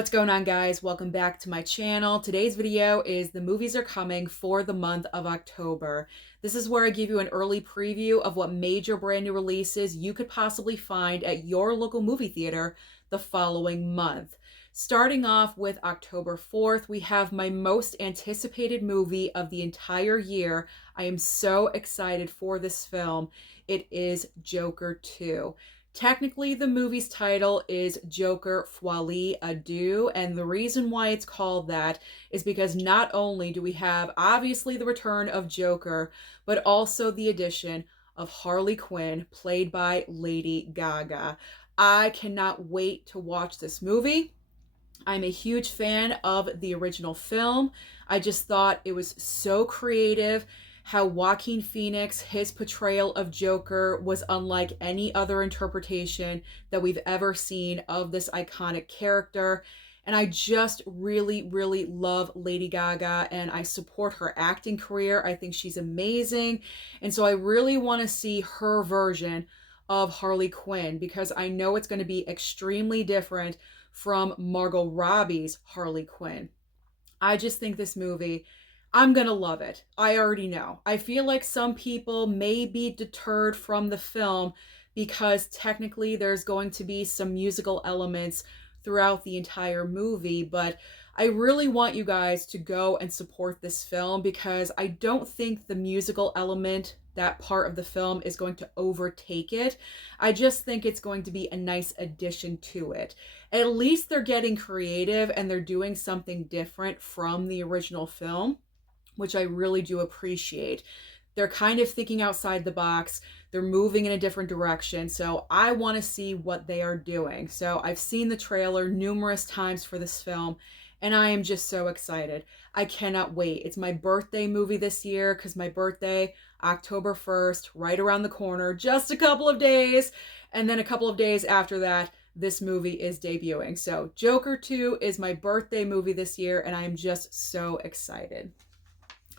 What's going on, guys? Welcome back to my channel. Today's video is the movies are coming for the month of October. This is where I give you an early preview of what major brand new releases you could possibly find at your local movie theater the following month. Starting off with October 4th, we have my most anticipated movie of the entire year. I am so excited for this film. It is Joker 2. Technically, the movie's title is Joker Folie à Deux, and the reason why it's called that is because not only do we have obviously the return of Joker, but also the addition of Harley Quinn, played by Lady Gaga. I cannot wait to watch this movie. I'm a huge fan of the original film. I just thought it was so creative. How Joaquin Phoenix, his portrayal of Joker was unlike any other interpretation that we've ever seen of this iconic character. And I just really, really love Lady Gaga and I support her acting career. I think she's amazing. And so I really want to see her version of Harley Quinn because I know it's going to be extremely different from Margot Robbie's Harley Quinn. I just think this movie, I'm gonna love it. I already know. I feel like some people may be deterred from the film because technically there's going to be some musical elements throughout the entire movie, but I really want you guys to go and support this film because I don't think the musical element, that part of the film, is going to overtake it. I just think it's going to be a nice addition to it. At least they're getting creative and they're doing something different from the original film, which I really do appreciate. They're kind of thinking outside the box. They're moving in a different direction. So I want to see what they are doing. So I've seen the trailer numerous times for this film and I am just so excited. I cannot wait. It's my birthday movie this year because my birthday, October 1st, right around the corner, just a couple of days. And then a couple of days after that, this movie is debuting. So Joker 2 is my birthday movie this year and I am just so excited.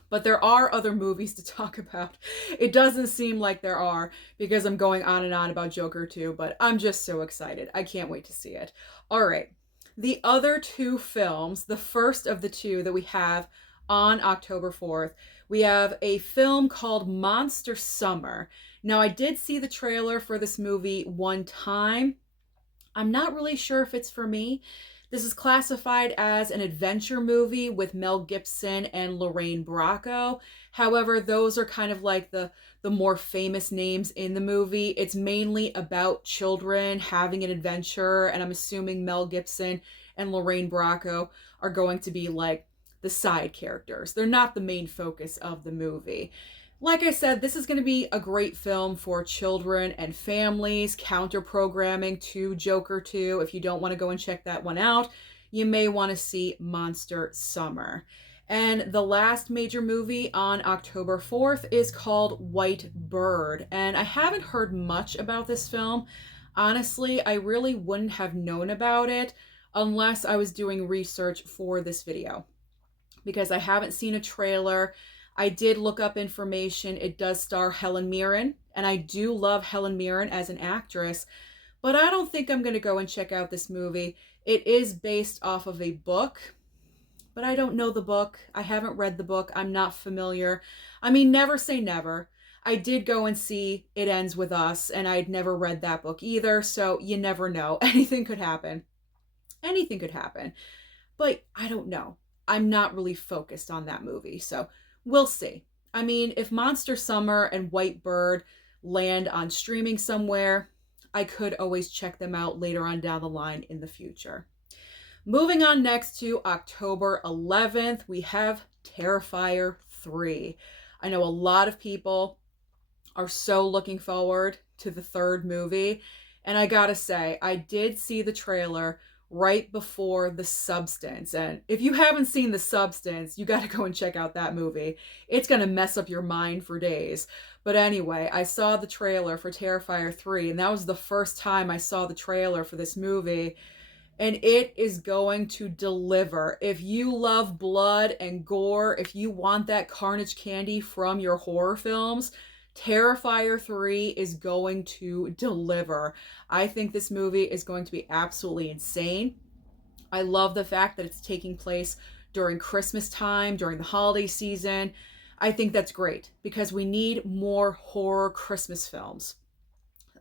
But there are other movies to talk about. It doesn't seem like there are because I'm going on and on about Joker 2, but I'm just so excited. I can't wait to see it. All right. The other two films, the first of the two that we have on October 4th, we have a film called Monster Summer. Now, I did see the trailer for this movie one time. I'm not really sure if it's for me. This is classified as an adventure movie with Mel Gibson and Lorraine Bracco. However, those are kind of like the more famous names in the movie. It's mainly about children having an adventure, and I'm assuming Mel Gibson and Lorraine Bracco are going to be like the side characters. They're not the main focus of the movie. Like I said, this is going to be a great film for children and families, counter-programming to Joker 2. If you don't want to go and check that one out, you may want to see Monster Summer. And the last major movie on October 4th is called White Bird. And I haven't heard much about this film. Honestly, I really wouldn't have known about it unless I was doing research for this video, because I haven't seen a trailer. I did look up information. It does star Helen Mirren, and I do love Helen Mirren as an actress, but I don't think I'm going to go and check out this movie. It is based off of a book, but I don't know the book. I haven't read the book. I'm not familiar. I mean, never say never. I did go and see It Ends With Us, and I'd never read that book either, so you never know. Anything could happen. Anything could happen. But I don't know. I'm not really focused on that movie, so we'll see. I mean, if Monster Summer and White Bird land on streaming somewhere, I could always check them out later on down the line in the future. Moving on next to October 11th, we have Terrifier 3. I know a lot of people are so looking forward to the third movie, and I gotta say, I did see the trailer right before The Substance. And if you haven't seen The Substance, you got to go and check out that movie. It's going to mess up your mind for days. But anyway, I saw the trailer for Terrifier 3, and that was the first time I saw the trailer for this movie. And it is going to deliver. If you love blood and gore, if you want that carnage candy from your horror films, Terrifier 3 is going to deliver. I think this movie is going to be absolutely insane. I love the fact that it's taking place during Christmas time, during the holiday season. I think that's great because we need more horror Christmas films.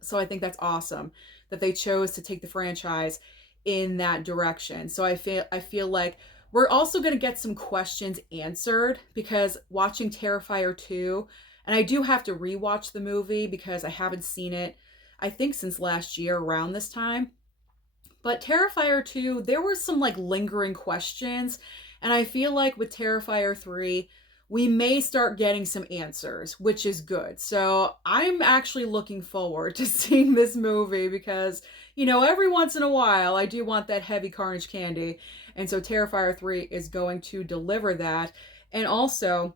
So I think that's awesome that they chose to take the franchise in that direction. So I feel like we're also going to get some questions answered because watching Terrifier 2, and I do have to rewatch the movie because I haven't seen it I think since last year around this time. But Terrifier 2, there were some like lingering questions. And I feel like with Terrifier 3, we may start getting some answers, which is good. So I'm actually looking forward to seeing this movie because, every once in a while, I do want that heavy carnage candy. And so Terrifier 3 is going to deliver that. And also,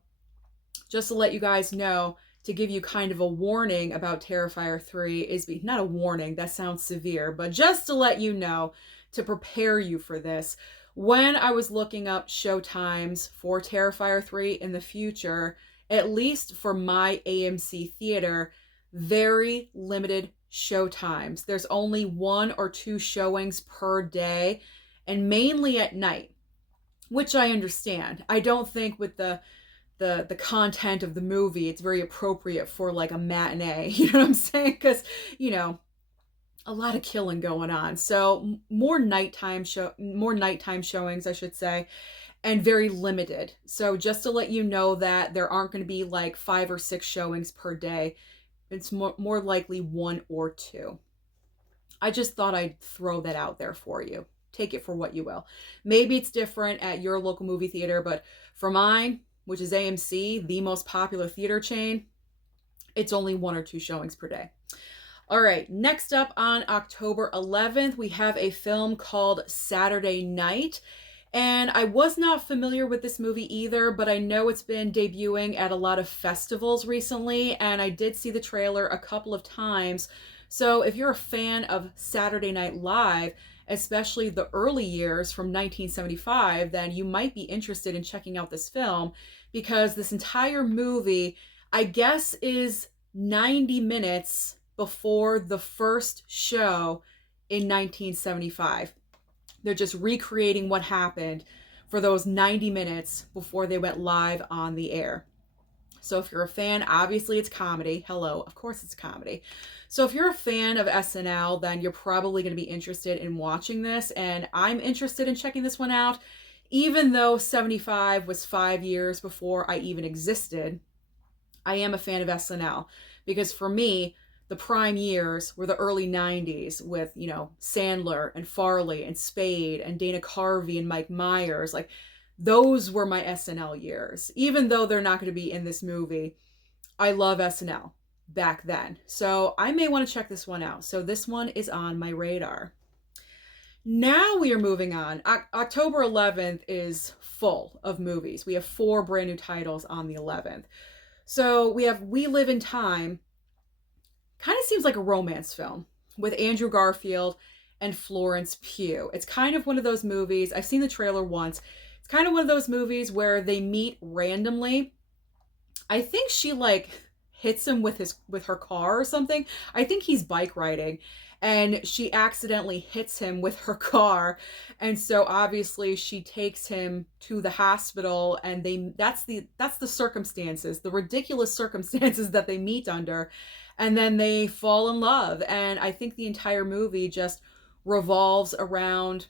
just to let you guys know, to give you kind of a warning about Terrifier 3 is not a warning, that sounds severe, but just to let you know, to prepare you for this. When I was looking up show times for Terrifier 3 in the future, at least for my AMC theater, very limited show times. There's only 1 or 2 showings per day, and mainly at night, which I understand. I don't think with the content of the movie it's very appropriate for like a matinee. You know what I'm saying? Because you know a lot of killing going on. So more nighttime showings, I should say, and very limited. So just to let you know that there aren't going to be like 5 or 6 showings per day. It's more likely 1 or 2. I just thought I'd throw that out there for you. Take it for what you will. Maybe it's different at your local movie theater, but for mine, which is AMC, the most popular theater chain, it's only 1 or 2 showings per day. All right, next up on October 11th, we have a film called Saturday Night. And I was not familiar with this movie either, but I know it's been debuting at a lot of festivals recently, and I did see the trailer a couple of times. So if you're a fan of Saturday Night Live, especially the early years from 1975, then you might be interested in checking out this film because this entire movie, I guess, is 90 minutes before the first show in 1975. They're just recreating what happened for those 90 minutes before they went live on the air. So if you're a fan, obviously it's comedy. Hello, of course it's comedy. So if you're a fan of SNL, then you're probably going to be interested in watching this. And I'm interested in checking this one out. Even though 75 was 5 years before I even existed, I am a fan of SNL. Because for me, the prime years were the early 90s with, Sandler and Farley and Spade and Dana Carvey and Mike Myers. Like, those were my SNL years. Even though they're not going to be in this movie, I love SNL back then. So I may want to check this one out. So this one is on my radar. Now we are moving on. October 11th is full of movies. We have 4 brand new titles on the 11th. So we have We Live in Time. Kind of seems like a romance film with Andrew Garfield and Florence Pugh. It's kind of one of those movies. I've seen the trailer once. It's kind of one of those movies where they meet randomly. I think she like hits him with her car or something. I think he's bike riding and she accidentally hits him with her car. And so obviously she takes him to the hospital and that's the circumstances, the ridiculous circumstances that they meet under. And then they fall in love. And I think the entire movie just revolves around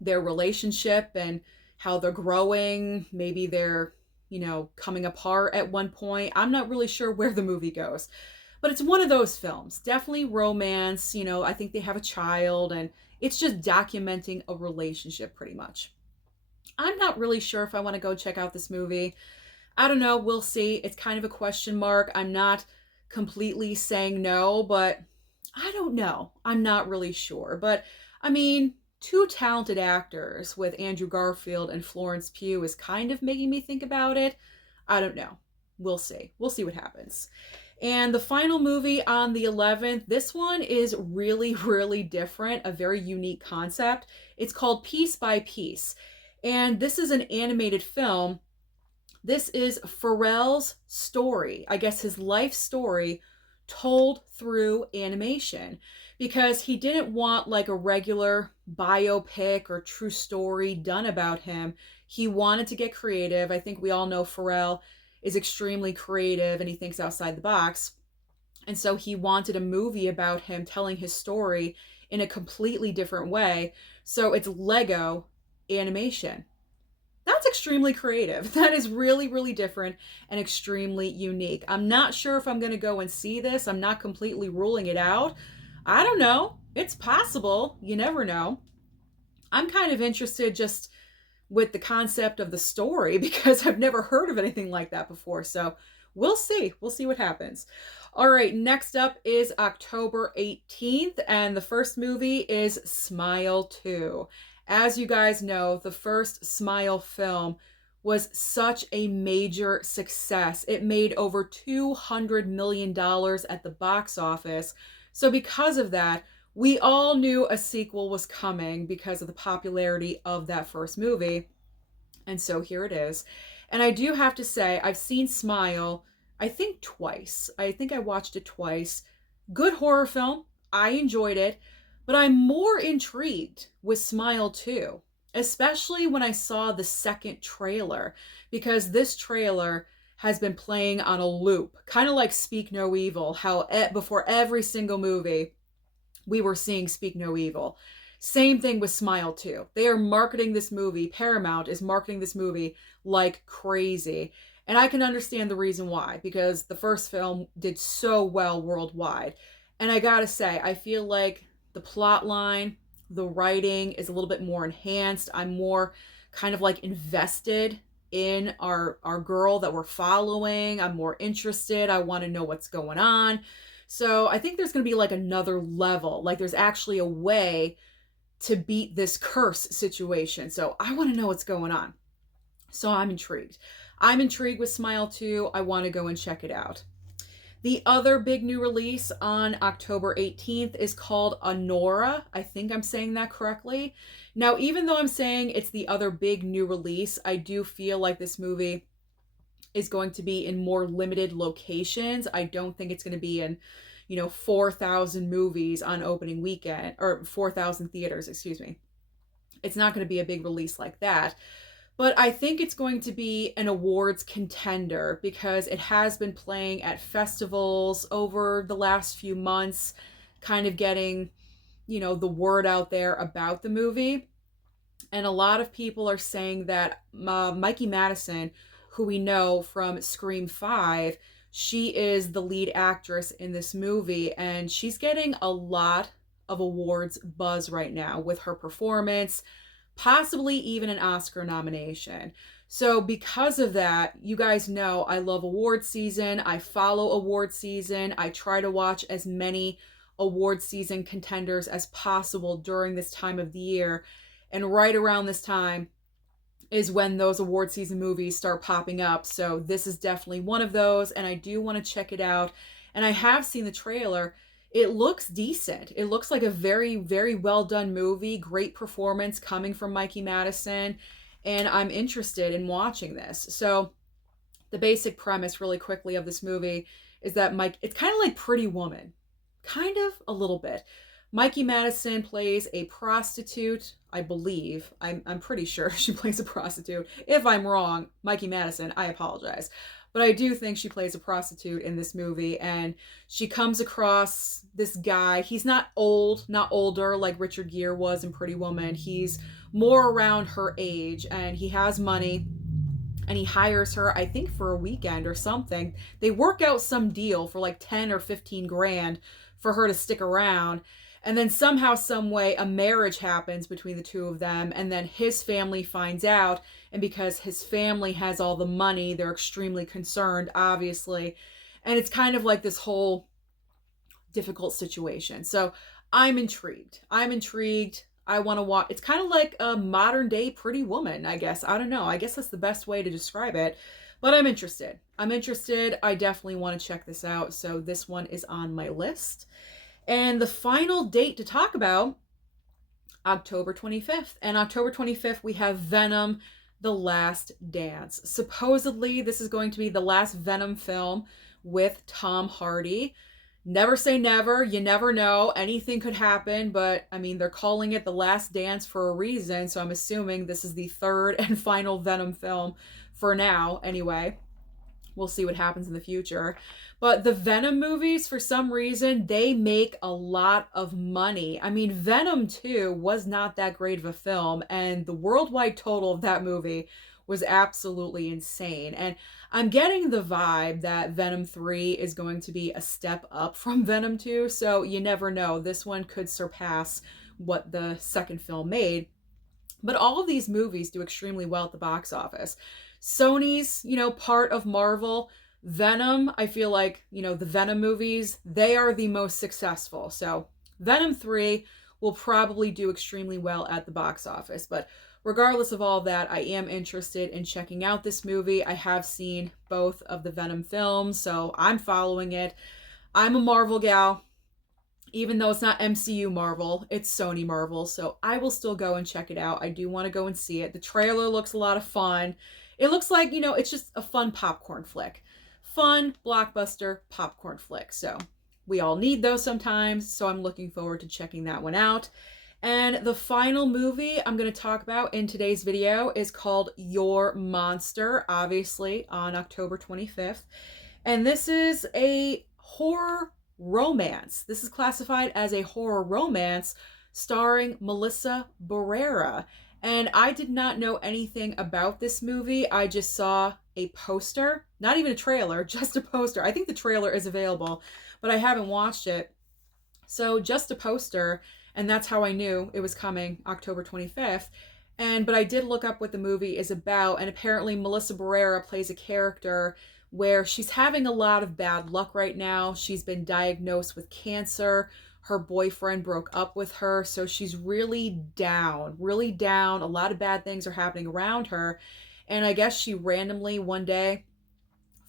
their relationship and how they're growing. Maybe they're, coming apart at one point. I'm not really sure where the movie goes. But it's one of those films. Definitely romance. I think they have a child and it's just documenting a relationship pretty much. I'm not really sure if I want to go check out this movie. I don't know. We'll see. It's kind of a question mark. I'm not completely saying no, but I don't know. I'm not really sure. But I mean, 2 talented actors with Andrew Garfield and Florence Pugh is kind of making me think about it. I don't know. We'll see. We'll see what happens. And the final movie on the 11th, this one is really, really different, a very unique concept. It's called Piece by Piece. And this is an animated film. This is Pharrell's story, I guess his life story, told through animation, because he didn't want like a regular biopic or true story done about him. He wanted to get creative. I think we all know Pharrell is extremely creative and he thinks outside the box. And so he wanted a movie about him telling his story in a completely different way. So it's Lego animation. That's extremely creative. That is really, really different and extremely unique. I'm not sure if I'm going to go and see this. I'm not completely ruling it out. I don't know. It's possible. You never know. I'm kind of interested just with the concept of the story because I've never heard of anything like that before. So we'll see. We'll see what happens. All right, next up is October 18th, and the first movie is Smile 2. As you guys know, the first Smile film was such a major success. It made over $200 million at the box office. So because of that, we all knew a sequel was coming because of the popularity of that first movie. And so here it is. And I do have to say, I've seen Smile, I think twice. I think I watched it twice. Good horror film. I enjoyed it. But I'm more intrigued with Smile 2, especially when I saw the second trailer, because this trailer has been playing on a loop, kind of like Speak No Evil, how before every single movie, we were seeing Speak No Evil. Same thing with Smile 2. They are marketing this movie. Paramount is marketing this movie like crazy. And I can understand the reason why, because the first film did so well worldwide. And I gotta say, I feel like the plot line, the writing is a little bit more enhanced. I'm more kind of like invested in our girl that we're following. I'm more interested. I want to know what's going on. So I think there's going to be like another level. Like there's actually a way to beat this curse situation. So I want to know what's going on. So I'm intrigued. I'm intrigued with Smile 2. I want to go and check it out. The other big new release on October 18th is called Anora. I think I'm saying that correctly. Now, even though I'm saying it's the other big new release, I do feel like this movie is going to be in more limited locations. I don't think it's going to be in, 4,000 movies on opening weekend, or 4,000 theaters, excuse me. It's not going to be a big release like that. But I think it's going to be an awards contender because it has been playing at festivals over the last few months, kind of getting, the word out there about the movie. And a lot of people are saying that Mikey Madison, who we know from Scream 5, she is the lead actress in this movie, and she's getting a lot of awards buzz right now with her performance, possibly even an Oscar nomination. So because of that, you guys know I love award season. I follow award season. I try to watch as many award season contenders as possible during this time of the year. And right around this time is when those award season movies start popping up. So this is definitely one of those, and I do want to check it out. And I have seen the trailer. It looks decent. It looks like a very, very well done movie. Great performance coming from Mikey Madison. And I'm interested in watching this. So the basic premise really quickly of this movie is that it's kind of like Pretty Woman. Kind of a little bit. Mikey Madison plays a prostitute, I believe. I'm pretty sure she plays a prostitute. If I'm wrong, Mikey Madison, I apologize. But I do think she plays a prostitute in this movie, and she comes across this guy. He's not old, not older like Richard Gere was in Pretty Woman. He's more around her age, and he has money, and he hires her, I think, for a weekend or something. They work out some deal for like 10 or 15 grand for her to stick around. And then somehow, some way, a marriage happens between the two of them. And then his family finds out. And because his family has all the money, they're extremely concerned, obviously. And it's kind of like this whole difficult situation. So I'm intrigued. I want to watch. It's kind of like a modern day Pretty Woman, I guess. I don't know. I guess that's the best way to describe it. But I'm interested. I definitely want to check this out. So this one is on my list. And the final date to talk about, October 25th. And October 25th, we have Venom, The Last Dance. Supposedly, this is going to be the last Venom film with Tom Hardy. Never say never. You never know. Anything could happen, but I mean, they're calling it The Last Dance for a reason, so I'm assuming this is the third and final Venom film for now, anyway. We'll see what happens in the future. But the Venom movies, for some reason, they make a lot of money. I mean, Venom 2 was not that great of a film, and the worldwide total of that movie was absolutely insane. And I'm getting the vibe that Venom 3 is going to be a step up from Venom 2, so you never know. This one could surpass what the second film made. But all of these movies do extremely well at the box office. Sony's, part of Marvel. Venom, I feel like, the Venom movies, they are the most successful. So Venom 3 will probably do extremely well at the box office. But regardless of all that, I am interested in checking out this movie. I have seen both of the Venom films, so I'm following it. I'm a Marvel gal. Even though it's not MCU Marvel, it's Sony Marvel, so I will still go and check it out. I do want to go and see it. The trailer looks a lot of fun. It looks like, it's just a fun popcorn flick. Fun, blockbuster popcorn flick. So we all need those sometimes, so I'm looking forward to checking that one out. And the final movie I'm going to talk about in today's video is called Your Monster, obviously on October 25th. And this is a horror romance. This is classified as a horror romance starring Melissa Barrera. And I did not know anything about this movie. I just saw a poster, not even a trailer, just a poster. I think the trailer is available, but I haven't watched it. So just a poster, and that's how I knew it was coming October 25th. But I did look up what the movie is about, and apparently Melissa Barrera plays a character where she's having a lot of bad luck right now. She's been diagnosed with cancer. Her boyfriend broke up with her, so she's really down, really down. A lot of bad things are happening around her. And I guess she randomly one day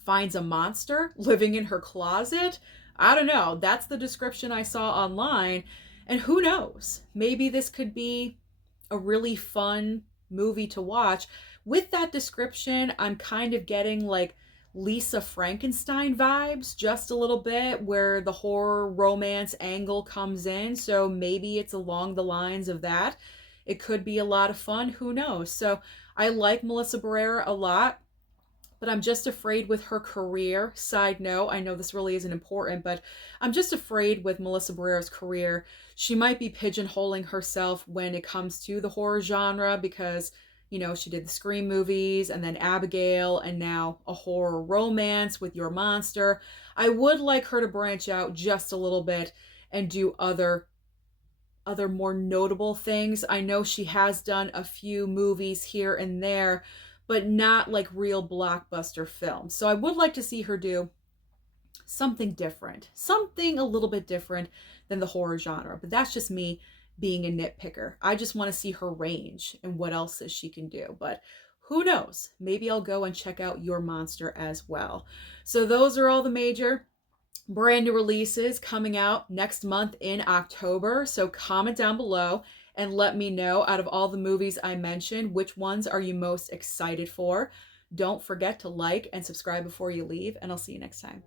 finds a monster living in her closet. I don't know. That's the description I saw online. And who knows? Maybe this could be a really fun movie to watch. With that description, I'm kind of getting like Lisa Frankenstein vibes just a little bit, where the horror romance angle comes in. So maybe it's along the lines of that. It could be a lot of fun. Who knows? So I like Melissa Barrera a lot, but I'm just afraid with her career. Side note, I know this really isn't important, but I'm just afraid with Melissa Barrera's career, she might be pigeonholing herself when it comes to the horror genre, because she did the Scream movies and then Abigail and now a horror romance with Your Monster. I would like her to branch out just a little bit and do other more notable things. I know she has done a few movies here and there, but not like real blockbuster films. So I would like to see her do something different, something a little bit different than the horror genre. But that's just me being a nitpicker. I just want to see her range and what else she can do. But who knows? Maybe I'll go and check out Your Monster as well. So those are all the major brand new releases coming out next month in October. So comment down below and let me know, out of all the movies I mentioned, which ones are you most excited for? Don't forget to like and subscribe before you leave, and I'll see you next time.